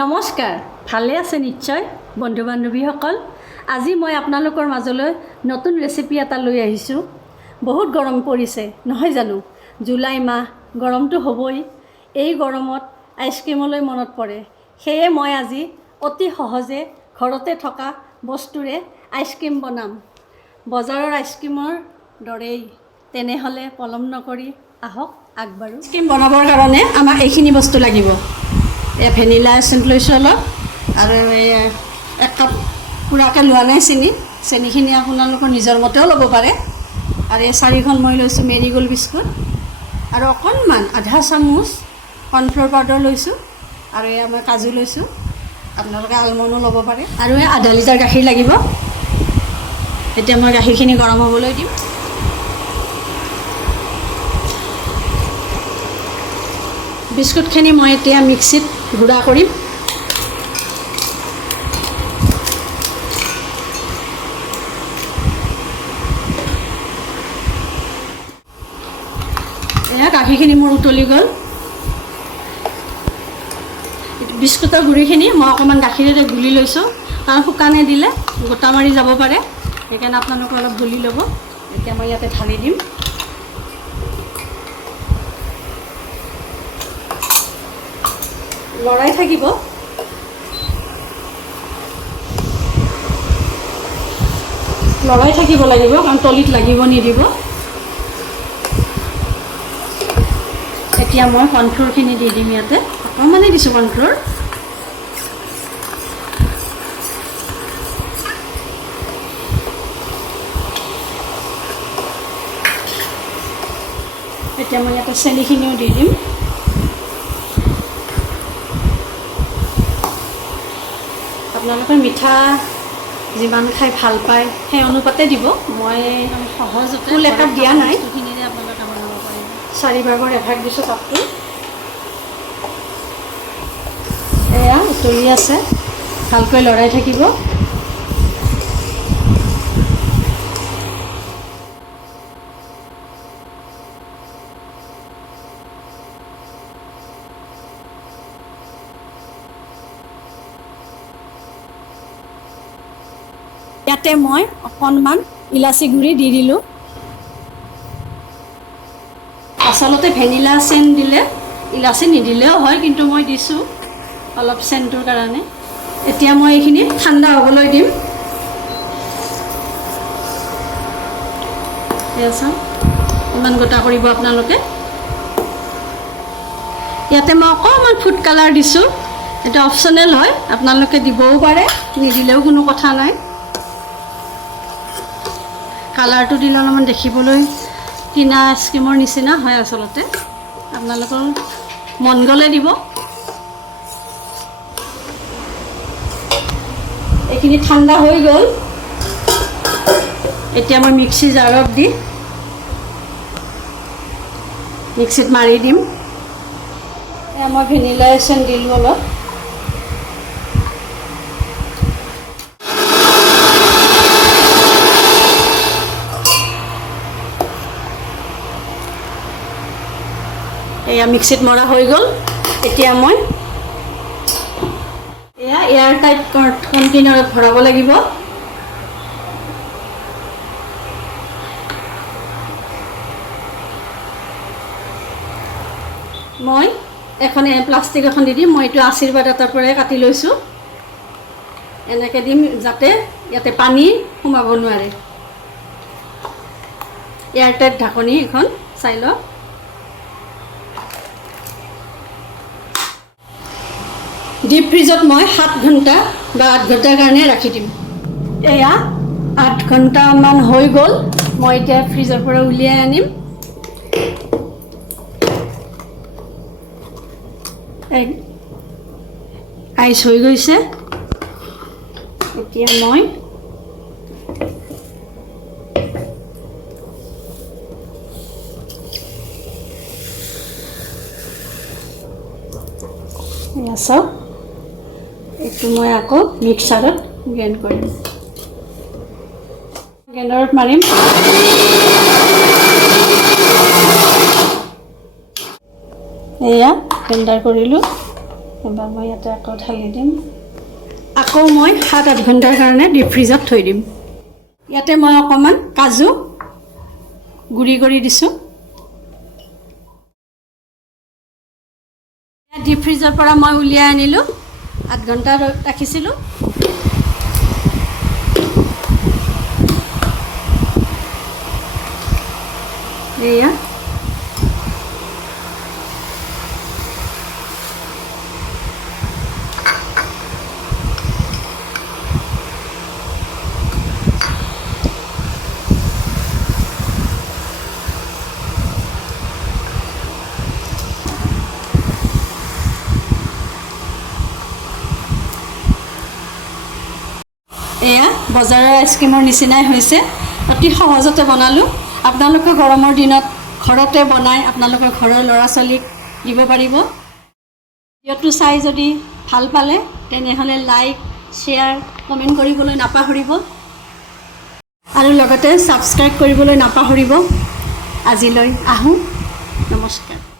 নমস্কাৰ, ভালে আছে নিশ্চয় বন্ধু বান্ধৱীসকল। আজি মই আপোনালোকৰ মাজলৈ নতুন ৰেচিপি এটা লৈ আহিছোঁ। বহুত গৰম পৰিছে নহয় জানো? জুলাই মাহ, গৰমটো হ'বই। এই গৰমত আইচক্ৰীমলৈ মনত পৰে। সেয়ে মই আজি অতি সহজে ঘৰতে থকা বস্তুৰে আইচক্ৰীম বনাম, বজাৰৰ আইচক্ৰীমৰ দৰেই। তেনেহ'লে পলম নকৰি আহক আগবাঢ়ো। আইচক্ৰীম বনাবৰ কাৰণে আমাক এইখিনি বস্তু লাগিব। ভেনিলা এচেন্স লৈছোঁ অলপ, আৰু এক কাপ পুৰাকৈ লোৱা নাই চেনিখিনি আপোনালোকৰ নিজৰ মতেও ল'ব পাৰে। আৰু এই 4খন মই লৈছোঁ মেৰিগ'ল্ড বিস্কুট, আৰু অকণমান আধা চামুচ কৰ্ণফ্ল'ৰ পাউডাৰ লৈছোঁ, আৰু এই মই কাজু লৈছোঁ, আপোনালোকে আলমণ্ডো ল'ব পাৰে। আৰু এই আধা লিটাৰ গাখীৰ লাগিব। এতিয়া মই গাখীৰখিনি গৰম হ'বলৈ দিম। বিস্কুটখিনি মই এতিয়া মিক্সিত গুড়া কৰিম। এয়া গাখীৰখিনি মোৰ উতলি গ'ল। বিস্কুটৰ গুড়িখিনি মই অকণমান গাখীৰেৰে গুলি লৈছোঁ, কাৰণ শুকানে দিলে গোটা মাৰি যাব পাৰে, সেইকাৰণে আপোনালোকে অলপ গুলি ল'ব। এতিয়া মই ইয়াতে ঢালি দিম। লৰাই থাকিব। লৰাই থাকিব লাগিব, কাৰণ তলিত লাগিব নিদিব। এতিয়া মই কৰ্ণফ্ল'ৰখিনি দি দিম ইয়াতে, অকণমানেই দিছোঁ কৰ্ণফ্ল'ৰ। এতিয়া মই ইয়াতে চেনিখিনিও দি দিম। আপোনালোকে মিঠা যিমান খাই ভাল পায় সেই অনুপাতে দিব। মই সহজতে ফুল একাপ দিয়া নাই, বস্তুখিনিৰে আপোনালোকে বনাব পাৰিব। 4 ভাগৰ এভাগ দিছোঁ কাপটো। এয়া উতলি আছে, ভালকৈ লৰাই থাকিব। ইয়াতে মই অকণমান ইলাচি গুড়ি দি দিলোঁ। আচলতে ভেনিলা চেণ্ট দিলে ইলাচি নিদিলেও হয়, কিন্তু মই দিছোঁ অলপ চেণ্টটোৰ কাৰণে। এতিয়া মই এইখিনি ঠাণ্ডা হ'বলৈ দিম। চাওঁ ইমান গোটা কৰিব আপোনালোকে। ইয়াতে মই অকণমান ফুড কালাৰ দিছোঁ, এটা অপশ্যনেল হয়, আপোনালোকে দিবও পাৰে, নিদিলেও কোনো কথা নাই। কালাৰটো দিলে অলপমান দেখিবলৈ কিনা আইচক্ৰীমৰ নিচিনা হয়, আচলতে আপোনালোকৰ মন গ'লে দিব। এইখিনি ঠাণ্ডা হৈ গ'ল। এতিয়া মই মিক্সি জাৰত দি মিক্সিত মাৰি দিম। এয়া মই ভেনিলা এচেন্স দিলোঁ অলপ। এয়া মিক্সিত মৰা হৈ গ'ল। এতিয়া মই এয়া এয়াৰ টাইট কণ্টেইনাৰত ভৰাব লাগিব। মই এখন প্লাষ্টিক এখন দি দিম। মই এইটো আশীৰ্বাদ এটাৰ পৰাই কাটি লৈছোঁ। এনেকৈ দিম যাতে ইয়াতে পানী সোমাব নোৱাৰে। এয়াৰ টাইট ঢাকনি এখন চাই লওক। ডিপ ফ্ৰিজত মই 7 ঘণ্টা বা 8 ঘণ্টাৰ কাৰণে ৰাখি দিম। এয়া 8 ঘণ্টামান হৈ গ'ল। মই এতিয়া ফ্ৰিজৰ পৰা উলিয়াই আনিম। আইচ হৈ গৈছে। এতিয়া মই চাওক, এইটো মই আকৌ মিক্সাৰত গ্ৰাইণ্ড কৰিম। গ্ৰাইণ্ডাৰত মাৰিম। এয়া গ্ৰাইণ্ডাৰ কৰিলোঁ। এবাৰ মই ইয়াতে আকৌ ঢালি দিম আকৌ মই 7-8 ঘণ্টাৰ কাৰণে ডিপ ফ্ৰিজত থৈ দিম ইয়াতে মই অকণমান কাজু গুড়ি কৰি দিছোঁ ডিপ ফ্ৰিজৰ পৰা মই উলিয়াই আনিলোঁ 8 ঘণ্টা ৰাখিছিলোঁ এয়া এয়া বজাৰৰ আইচক্ৰীমৰ নিচিনাই হৈছে অতি সহজতে বনালোঁ আপোনালোকে গৰমৰ দিনত ঘৰতে বনাই আপোনালোকৰ ঘৰৰ ল'ৰা ছোৱালীক দিব পাৰিব ভিডিঅ'টো চাই যদি ভাল পালে তেনেহ'লে লাইক শ্বেয়াৰ কমেণ্ট কৰিবলৈ নাপাহৰিব আৰু লগতে ছাবস্ক্ৰাইব কৰিবলৈ নাপাহৰিব আজিলৈ আহোঁ নমস্কাৰ